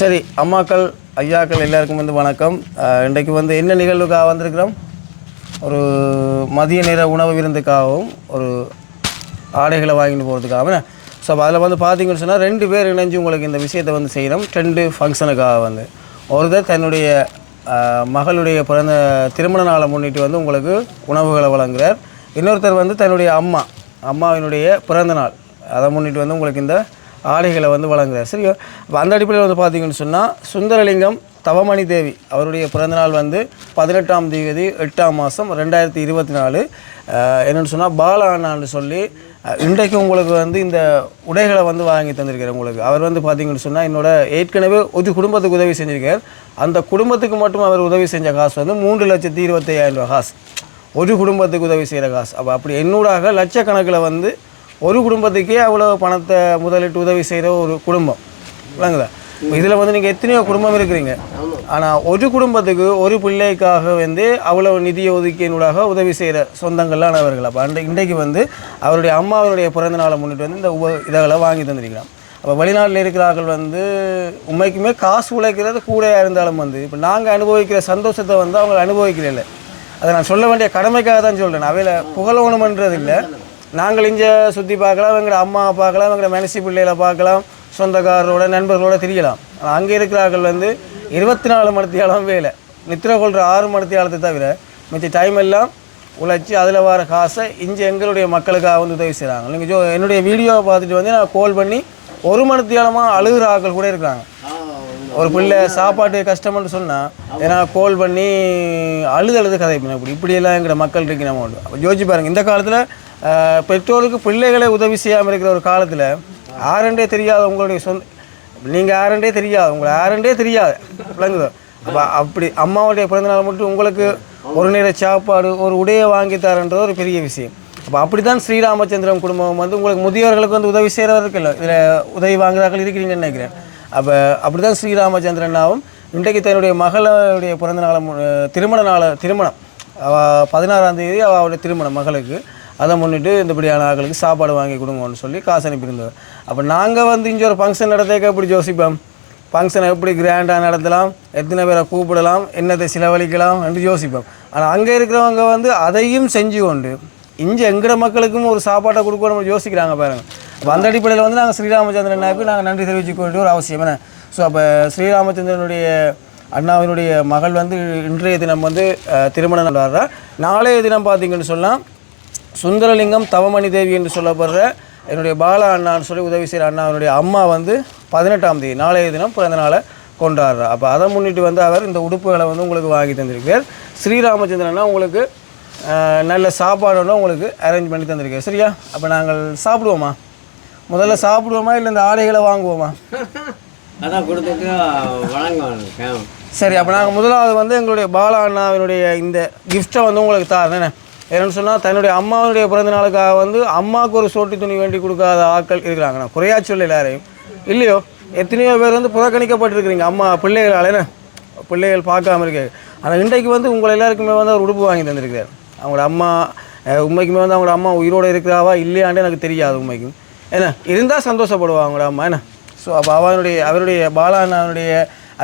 சரி அம்மாக்கள் ஐயாக்கள் எல்லாருக்கும் வந்து வணக்கம். இன்றைக்கு வந்து என்ன நிகழ்வுக்காக வந்திருக்கிறோம்? ஒரு மதிய நேர உணவு விருந்துக்காகவும் ஒரு ஆடைகளை வாங்கிட்டு போகிறதுக்காக ஸோ அதில் வந்து பார்த்தீங்கன்னு சொன்னால் ரெண்டு பேர் இணைஞ்சு உங்களுக்கு இந்த விஷயத்தை வந்து செய்கிறோம் ரெண்டு ஃபங்க்ஷனுக்காக வந்து. ஒருத்தர் தன்னுடைய மகளுடைய பிறந்த திருமண நாளை முன்னிட்டு வந்து உங்களுக்கு உணவுகளை வழங்குகிறார் இன்னொருத்தர் வந்து தன்னுடைய அம்மா அம்மாவினுடைய பிறந்த நாள். அதை முன்னிட்டு வந்து உங்களுக்கு இந்த ஆடைகளை வந்து வழங்குறார். சரி அந்த அடிப்படையில் வந்து பார்த்தீங்கன்னு சொன்னால் சுந்தரலிங்கம் தவமணி தேவி அவருடைய பிறந்தநாள் வந்து பதினெட்டாம் தேதி எட்டாம் மாதம் ரெண்டாயிரத்தி இருபத்தி நாலு. என்னென்னு சொன்னால் பால அண்ணான்னு சொல்லி இன்றைக்கு உங்களுக்கு வந்து இந்த உடைகளை வந்து வாங்கி தந்திருக்கார் உங்களுக்கு. அவர் வந்து பார்த்தீங்கன்னு சொன்னால் என்னோட ஏற்கனவே ஒரு குடும்பத்துக்கு உதவி செஞ்சுருக்கார். அந்த குடும்பத்துக்கு மட்டும் அவர் உதவி செஞ்ச காசு வந்து மூன்று லட்சத்தி இருபத்தையாயிரம் ரூபா காசு. ஒரு குடும்பத்துக்கு உதவி செய்கிற காசு. அப்போ அப்படி என்னூடாக லட்சக்கணக்கில் வந்து ஒரு குடும்பத்துக்கே அவ்வளோ பணத்தை முதலிட்டு உதவி செய்கிற ஒரு குடும்பம். விளங்குதா இதில் வந்து நீங்கள் எத்தனையோ குடும்பம் இருக்கிறீங்க. ஆனால் ஒரு குடும்பத்துக்கு ஒரு பிள்ளைக்காக வந்து அவ்வளோ நிதியை ஒதுக்கியனூடாக உதவி செய்கிற சொந்தங்கள்லாம் அவர்கள். அப்போ அன்றை இன்றைக்கு வந்து அவருடைய அம்மாவினுடைய பிறந்த நாளை முன்னிட்டு வந்து இந்த உப இதெல்லாம் வாங்கி தந்திருக்கிறான். அப்போ வெளிநாட்டில் இருக்கிறார்கள் வந்து உண்மைக்குமே காசு உழைக்கிறது கூடையாக இருந்தாலும் வந்து இப்போ நாங்கள் அனுபவிக்கிற சந்தோஷத்தை வந்து அவங்க அனுபவிக்கிறதில்ல அதை நான் சொல்ல வேண்டிய கடமைக்காக தான் சொல்கிறேன் அவையில் புகழணுமன்றது இல்லை நாங்கள் இங்கே சுற்றி பார்க்கலாம் எங்களோட அம்மா பார்க்கலாம் எங்களோட மனசு பிள்ளைகளை பார்க்கலாம் சொந்தக்காரரோட நண்பர்களோட திரியலாம். ஆனால் அங்கே இருக்கிறார்கள் வந்து இருபத்தி நாலு மணித்தியாலம் வேலை. நித்திர கொள்கிற ஆறு மணித்தியாலத்தை தவிர மிச்ச டைம் எல்லாம் உழைச்சி அதில் வர காசை இங்கே எங்களுடைய மக்களுக்காக வந்து உதவி செய்கிறாங்க நீங்கள் ஜோ என்னுடைய வீடியோவை பார்த்துட்டு வந்து நான் கால் பண்ணி ஒரு மணித்தியாலமாக அழுகிற ஆக்கள் கூட இருக்கிறாங்க. ஒரு பிள்ளை சாப்பாட்டு கஷ்டம்னு சொன்னால் ஏன்னா கோல் பண்ணி அழுது அழுது கதை இப்படி இப்படியெல்லாம் எங்களோட மக்கள் இருக்கு நம்ம உண்டு அப்போ யோசிச்சு பாருங்க இந்த காலத்தில் பெற்றோருக்கு பிள்ளைகளை உதவி செய்யாமல் இருக்கிற ஒரு காலத்தில் ஆரண்டே தெரியாத உங்களுடைய சொந்த நீங்கள் ஆரண்டே தெரியாது உங்களை ஆரண்டே தெரியாது. விளங்குதோ? அப்போ அப்படி அம்மாவுடைய பிறந்தநாள் மட்டும் உங்களுக்கு ஒரு நேர சாப்பாடு ஒரு உடையை வாங்கி தரன்றது ஒரு பெரிய விஷயம். அப்போ அப்படி தான் ஸ்ரீராமச்சந்திரன் குடும்பம் வந்து உங்களுக்கு முதியோர்களுக்கு வந்து உதவி செய்கிறவர்கள் இல்லை இதில் உதவி வாங்குறார்கள் இருக்கிறீங்கன்னு நினைக்கிறேன். அப்போ அப்படி தான் ஸ்ரீராமச்சந்திரனாவும் இன்றைக்கு தன்னுடைய மகளுடைய பிறந்த நாளை திருமண நாளை திருமணம். அவள் பதினாறாம் தேதி அவளுடைய திருமணம் மகளுக்கு. அதை முன்னிட்டு இந்தபடியான ஆக்களுக்கு சாப்பாடு வாங்கி கொடுங்கன்னு சொல்லி காசு அனுப்பியிருந்தோம் அப்போ நாங்கள் வந்து இங்கே ஒரு ஃபங்க்ஷன் நடத்தேக்க எப்படி யோசிப்போம் ஃபங்க்ஷனை எப்படி கிராண்டாக நடத்தலாம்? எத்தனை பேரை கூப்பிடலாம்? என்னத்தை செலவழிக்கலாம் என்று யோசிப்போம் ஆனால் அங்கே இருக்கிறவங்க வந்து அதையும் செஞ்சு கொண்டு இங்கே எங்கட மக்களுக்கும் ஒரு சாப்பாட்டை கொடுக்கணும்னு யோசிக்கிறாங்க பாருங்கள் இப்போ அந்த அடிப்படையில் வந்து நாங்கள் ஸ்ரீராமச்சந்திரனாக்கு நாங்கள் நன்றி தெரிவிச்சுக்க வேண்டிய ஒரு அவசியம். என்ன? ஸோ அப்போ ஸ்ரீராமச்சந்திரனுடைய அண்ணாவினுடைய மகள் வந்து இன்றைய தினம் வந்து திருமணம் நடறாரா நாளைய தினம் பார்த்தீங்கன்னு சொன்னால் சுந்தரலிங்கம் தவமணி தேவி என்று சொல்லப்படுற என்னுடைய பாலா அண்ணான்னு சொல்லி உதவி செய்கிற அண்ணாவினுடைய அம்மா வந்து பதினெட்டாம் தேதி நாளைய தினம் பிறந்த நாளை கொண்டாடுறா அப்போ அதை முன்னிட்டு வந்து அவர் இந்த உடுப்புகளை வந்து உங்களுக்கு வாங்கி தந்திருக்கார் ஸ்ரீராமச்சந்திரன்னா உங்களுக்கு நல்ல சாப்பாடுன்னா உங்களுக்கு அரேஞ்ச் பண்ணி தந்திருக்கார் சரியா? அப்போ நாங்கள் சாப்பிடுவோமா? முதல்ல சாப்பிடுவோமா இல்லை இந்த ஆடைகளை வாங்குவோமா? அதான் கொடுத்துட்டு சரி அப்போ நாங்கள் முதலாவது வந்து எங்களுடைய பாலா அண்ணாவினுடைய இந்த கிஃப்ட்டை வந்து உங்களுக்கு தாரேன். என்ன? என்னென்னு சொன்னால் தன்னுடைய அம்மாவுடைய பிறந்த நாளுக்காக வந்து அம்மாவுக்கு ஒரு சோட்டி துணி வேண்டி கொடுக்காத ஆட்கள் இருக்கிறாங்க. நான் குறையா சொல்ல எல்லாரையும். இல்லையோ எத்தனையோ பேர் வந்து புறக்கணிக்கப்பட்டிருக்கிறீங்க அம்மா பிள்ளைகளால். என்ன? பிள்ளைகள் பார்க்காம இருக்கு. ஆனால் இன்றைக்கு வந்து உங்களை எல்லாருக்குமே வந்து அவர் உடுப்பு வாங்கி தந்திருக்கிறார். அவங்களோட அம்மா உண்மைக்குமே வந்து அவங்களோட அம்மா உயிரோடு இருக்கிறாவா இல்லையான்னு எனக்கு தெரியாது உண்மைக்கும். என்ன இருந்தால் சந்தோஷப்படுவா அம்மா என்ன? ஸோ அப்போ அவனுடைய அவருடைய பாலாண்ணாவுடைய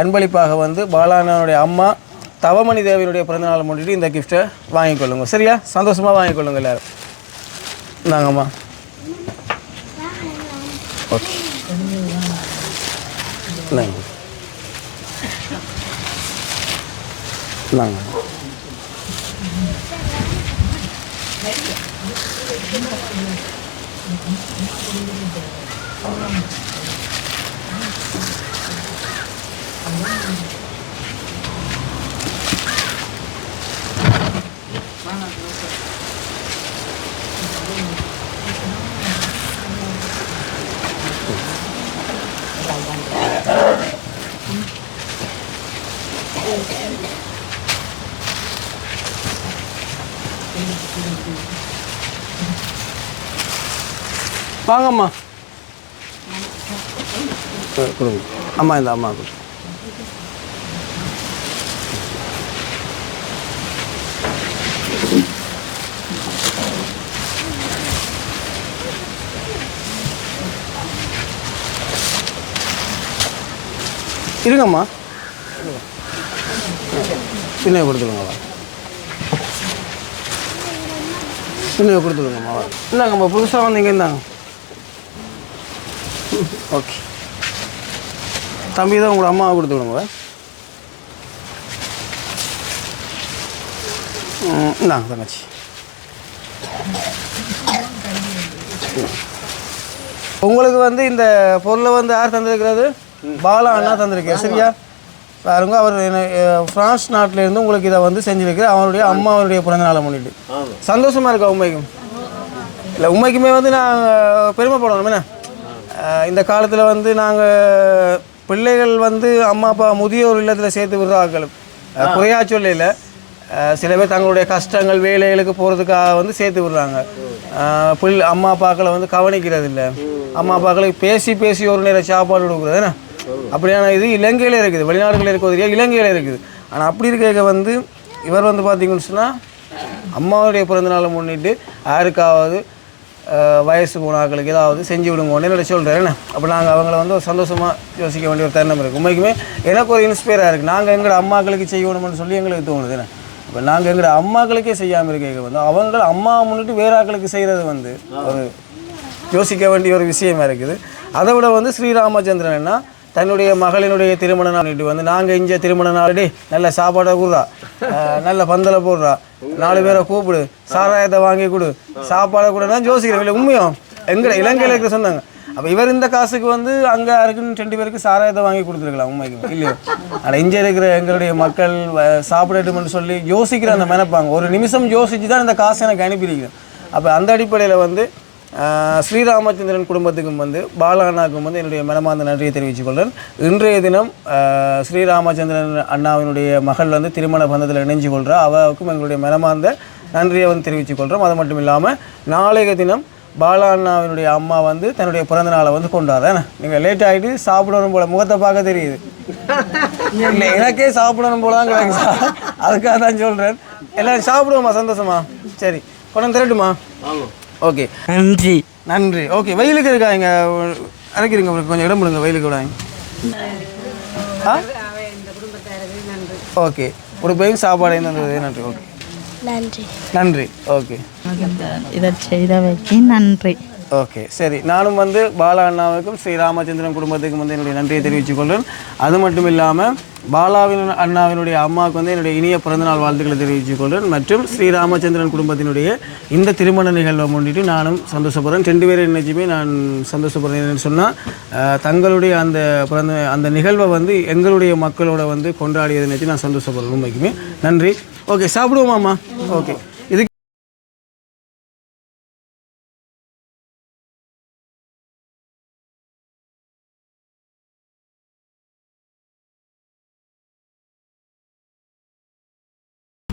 அன்பளிப்பாக வந்து பாலாண்ணாவுடைய அம்மா தவமணி தேவியினுடைய பிறந்தநாள் முன்னிட்டு இந்த கிஃப்ட்டை வாங்கிக்கொள்ளுங்க சரியா? சந்தோஷமாக வாங்கிக்கொள்ளுங்க எல்லோரும். நாங்கம்மா ஓகே. இந்தாங்க. இந்தாங்க. 안녕하세요. வாங்கம்மா. கொடுங்க அம்மா இந்த அம்மா. கொடுங்க இருங்கம்மா. பின்ன கொடுத்துருங்கம்மா. பின்ன கொடுத்துருங்கம்மா. இந்தாங்கம்மா புதுசாக வந்தீங்க இந்தாங்க. ஓகே. தம்பி தான் உங்களோட அம்மாவை கொடுத்து விடுங்க இந்தாங்க தங்கச்சி. உங்களுக்கு வந்து இந்த பொருளை வந்து யார் தந்திருக்கிறது? பாலா அண்ணா தந்திருக்காரு சரியா? பாருங்க அவர் என்ன, அஹ், பிரான்ஸ் நாட்டில இருந்து உங்களுக்கு இதை வந்து செஞ்சிருக்காரு அவருடைய அம்மாவுடைய பிறந்த நாளை முன்னிட்டு. ஆமாம் சந்தோஷமா இருக்கா உண்மைக்கும்? இல்லை உண்மைக்குமே வந்து நாங்கள் பெருமைப்படணும். என்ன? இந்த காலத்தில் வந்து நாங்கள் பிள்ளைகள் வந்து அம்மா அப்பா முதியோர் இல்லத்தில் சேர்த்து விடுற ஆட்கள். அஹ், குறையா சொல்லையில் சில பேர் தங்களுடைய கஷ்டங்கள் வேலைகளுக்கு போகிறதுக்காக வந்து சேர்த்து விடுறாங்க. பிள்ளை அம்மா அப்பாக்களை வந்து கவனிக்கிறது இல்லை. அம்மா அப்பாக்களுக்கு பேசி பேசி ஒரு நேரம் சாப்பாடு கொடுக்குறது அப்படியான இது இலங்கையில் இருக்குது. வெளிநாடுகளில் இருக்கிறது இலங்கையில் இருக்குது. ஆனால் அப்படி இருக்க வந்து இவர் வந்து பார்த்தீங்கன்னு சொன்னால் அம்மாவுடைய பிறந்தநாளை முன்னிட்டு யாருக்காவது வயசு போனாக்களுக்கு ஏதாவது செஞ்சு விடுங்கன்னு என்னோட சொல்கிறேன் என்ன? அப்போ நாங்கள் அவங்கள வந்து ஒரு சந்தோஷமாக யோசிக்க வேண்டிய ஒரு தருணம் இருக்குது உண்மைக்குமே எனக்கு ஒரு இன்ஸ்பயராக இருக்குது நாங்கள் எங்களோட அம்மாக்களுக்கு செய்யணும்னு சொல்லி எங்களுக்கு தோணுது. என்ன? இப்போ நாங்கள் எங்களோட அம்மாக்களுக்கே செய்யாமல் இருக்க வந்து அவங்க அம்மா முன்னிட்டு வேறாக்களுக்கு செய்கிறது வந்து ஒரு யோசிக்க வேண்டிய ஒரு விஷயமா இருக்குது. அதை விட வந்து ஸ்ரீராமச்சந்திரன் என்ன? தன்னுடைய மகளினுடைய திருமண நாள் வந்து நாங்கள் இங்கே திருமண நாளடி நல்ல சாப்பாடை கொடுறா. நல்ல பந்தலை போடுறா. நாலு பேரை கூப்பிடு சாராயத்தை வாங்கி கொடு சாப்பாடை கூட. தான் யோசிக்கிறேன் இல்லை உண்மையும் எங்கட இலங்கையில் இருக்க சொன்னாங்க. அப்போ இவர் இந்த காசுக்கு வந்து அங்கே இருக்குன்னு ரெண்டு பேருக்கு சாராயத்தை வாங்கி கொடுத்துருக்கலாம் உண்மைக்கு இல்லையோ? ஆனால் இங்கே இருக்கிற எங்களுடைய மக்கள் வ- சாப்பிடட்டும்னு சொல்லி யோசிக்கிற அந்த நினைப்பாங்க ஒரு நிமிஷம் யோசிச்சு தான் இந்த காசு எனக்கு அனுப்பியிருக்கிறேன். அப்போ அந்த அடிப்படையில் வந்து ஸ்ரீராமச்சந்திரன் குடும்பத்துக்கும் வந்து பாலாண்ணாக்கும் வந்து என்னுடைய மனமார்ந்த நன்றியை தெரிவித்துக்கொள்கிறேன் இன்றைய தினம் ஸ்ரீராமச்சந்திரன் அண்ணாவினுடைய மகள் வந்து திருமண பந்தத்தில் இணைஞ்சு கொள்கிறா அவருக்கும் எங்களுடைய மனமார்ந்த நன்றியை வந்து தெரிவித்துக்கொள்கிறோம் அது மட்டும் இல்லாமல் நாளைய தினம் பாலா அண்ணாவினுடைய அம்மா வந்து தன்னுடைய பிறந்த நாளை வந்து கொண்டாடுறேன் நீங்கள் லேட் ஆகிட்டு சாப்பிடணும் போல முகத்தை பார்க்க தெரியுது. இல்லை எனக்கே சாப்பிடணும் போல தான் சார். அதுக்காக தான் சொல்கிறேன் எல்லாம் சாப்பிடுவோமா சந்தோஷமா? சரி கொண்டு திரட்டுமா? ஆமாம் ஓகே. நன்றி. நன்றி. ஓகே வெயிலுக்கு இருக்கா? இங்கே உங்களுக்கு கொஞ்சம் இடம் கொடுங்க வெயிலுக்கு விடாங்க ஆ? ஓகே. ஒரு பையன் சாப்பாடு இருந்தது நன்றி ஓகே. நன்றி. நன்றி ஓகே. இதை செய்தவைக்கு நன்றி. ஓகே சரி. நானும் வந்து பாலா அண்ணாவுக்கும் ஸ்ரீ ராமச்சந்திரன் குடும்பத்துக்கும் வந்து என்னுடைய நன்றியை தெரிவித்துக் கொள்கிறேன். அது மட்டும் இல்லாமல் பாலாவின் அண்ணாவினுடைய அம்மாவுக்கு வந்து என்னுடைய இனிய பிறந்தநாள் வாழ்த்துக்களை தெரிவித்துக் கொள்கிறேன். மற்றும் ஸ்ரீ ராமச்சந்திரன் குடும்பத்தினுடைய இந்த திருமண நிகழ்வை முன்னிட்டு நானும் சந்தோஷப்படுறேன். ரெண்டு பேரும் நினைச்சுமே நான் சந்தோஷப்படுறேன் என்னென்னு சொன்னால் தங்களுடைய அந்த பிறந்த அந்த நிகழ்வை வந்து எங்களுடைய மக்களோட வந்து கொண்டாடியதை நினைச்சு நான் சந்தோஷப்படுறேன் உண்மைக்குமே. நன்றி. ஓகே சாப்பிடுவோமாம்மா ஓகே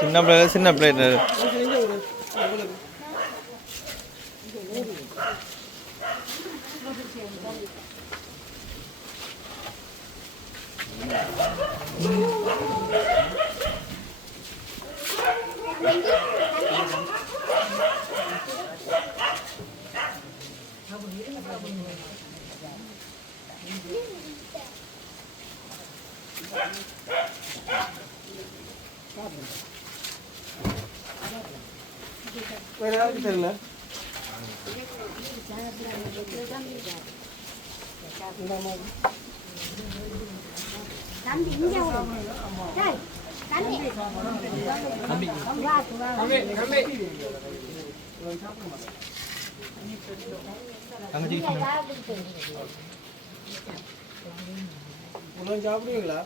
சின்ன பிள்ளை சின்ன பிளேட் வேறு யாருக்கு தெரியல உணவு சாப்பிடுவீங்களா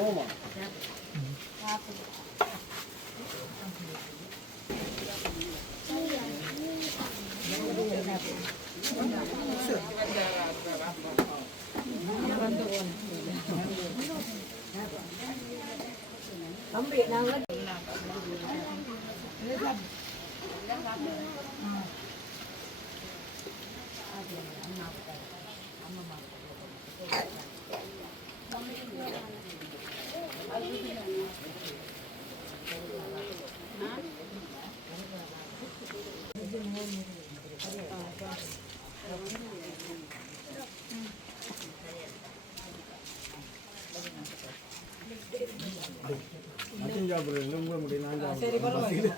ஓமா மட்டும் சாப்பிடுறேன் ரொம்ப முடியும் நான் சாப்பிடுறேன்.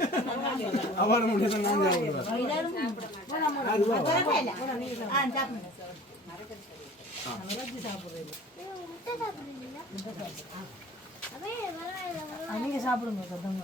அவட முடியாது நான் சாப்பிடுறேன். விளைஞ்சி சாப்பிட்றது நீங்கள் சாப்பிடுங்க கதங்க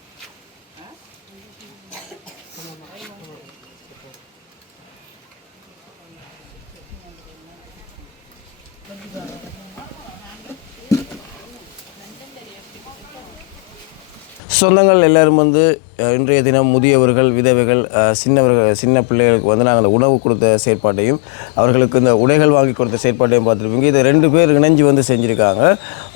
சொந்தங்கள் எல்லோரும் வந்து இன்றைய தினம் முதியவர்கள் விதவைகள் சின்னவர்கள் சின்ன பிள்ளைகளுக்கு வந்து நாங்கள் அந்த உணவு கொடுத்த செயற்பாட்டையும் அவர்களுக்கு இந்த உடைகள் வாங்கி கொடுத்த செயற்பாட்டையும் பார்த்துருப்பீங்க. இதை ரெண்டு பேர் இணைஞ்சு வந்து செஞ்சுருக்காங்க.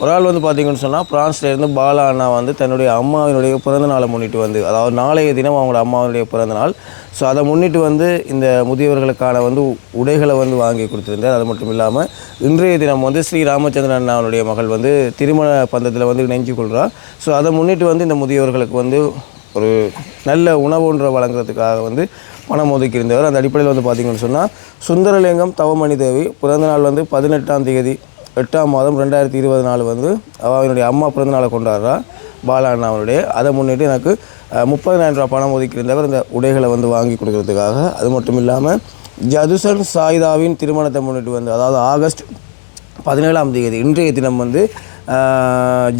ஒரு ஆள் வந்து பார்த்தீங்கன்னு சொன்னால் பிரான்ஸ்ல இருந்து பாலா அண்ணா வந்து தன்னுடைய அம்மாவினுடைய பிறந்த நாளை முன்னிட்டு வந்து அதாவது நாளைய தினம் அவங்களோட அம்மாவினுடைய பிறந்த நாள் ஸோ அதை முன்னிட்டு வந்து இந்த முதியவர்களுக்கான வந்து உடைகளை வந்து வாங்கி கொடுத்துருந்தார். அது மட்டும் இல்லாமல் இன்றைய தினம் வந்து ஸ்ரீ ராமச்சந்திரன் அண்ணாவுடைய மகள் வந்து திருமண பந்தத்தில் வந்து இணைஞ்சு கொள்கிறார் ஸோ அதை முன்னிட்டு வந்து இந்த முதியவர்களுக்கு வந்து ஒரு நல்ல உணவு ஒன்றை வழங்குறதுக்காக வந்து பணம் ஒதுக்கி இருந்தவர் அந்த அடிப்படையில் வந்து பார்த்திங்கன்னு சொன்னால் சுந்தரலிங்கம் தவமணி தேவி பிறந்த நாள் வந்து பதினெட்டாம் தேதி எட்டாம் மாதம் ரெண்டாயிரத்தி இருபது நாள் வந்து அவனுடைய அம்மா பிறந்தநாளை கொண்டாடுறா. பாலா அண்ணாவுடைய அதை முன்னிட்டு எனக்கு முப்பதினாயிரம் ரூபாய் பணம் ஒதுக்கி இருந்தவர் இந்த உடைகளை வந்து வாங்கி கொடுக்கறதுக்காக. அது மட்டும் இல்லாமல் ஜதுசன் சாயிதாவின் திருமணத்தை முன்னிட்டு வந்து அதாவது ஆகஸ்ட் பதினேழாம் தேதி இன்றைய தினம் வந்து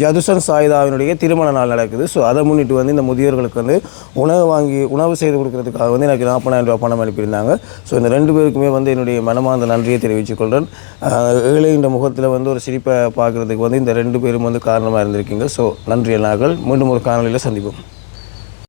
ஜதுசன் சாயிதாவினுடைய திருமண நாள் நடக்குது. ஸோ அதை முன்னிட்டு வந்து இந்த முதியோர்களுக்கு வந்து உணவு வாங்கி உணவு செய்து கொடுக்கறதுக்காக வந்து எனக்கு நாற்பதாயிரம் ரூபாய் பணம் அனுப்பியிருந்தாங்க. ஸோ இந்த ரெண்டு பேருக்குமே வந்து என்னுடைய மனமார்ந்த நன்றியை தெரிவித்துக் கொள்கிறேன் ஏழை என்ற முகத்தில் வந்து ஒரு சிரிப்பை பார்க்குறதுக்கு வந்து இந்த ரெண்டு பேரும் வந்து காரணமாக இருந்திருக்கீங்க. ஸோ நன்றி நாங்கள் மீண்டும் ஒரு காணொலியில் சந்திப்போம்.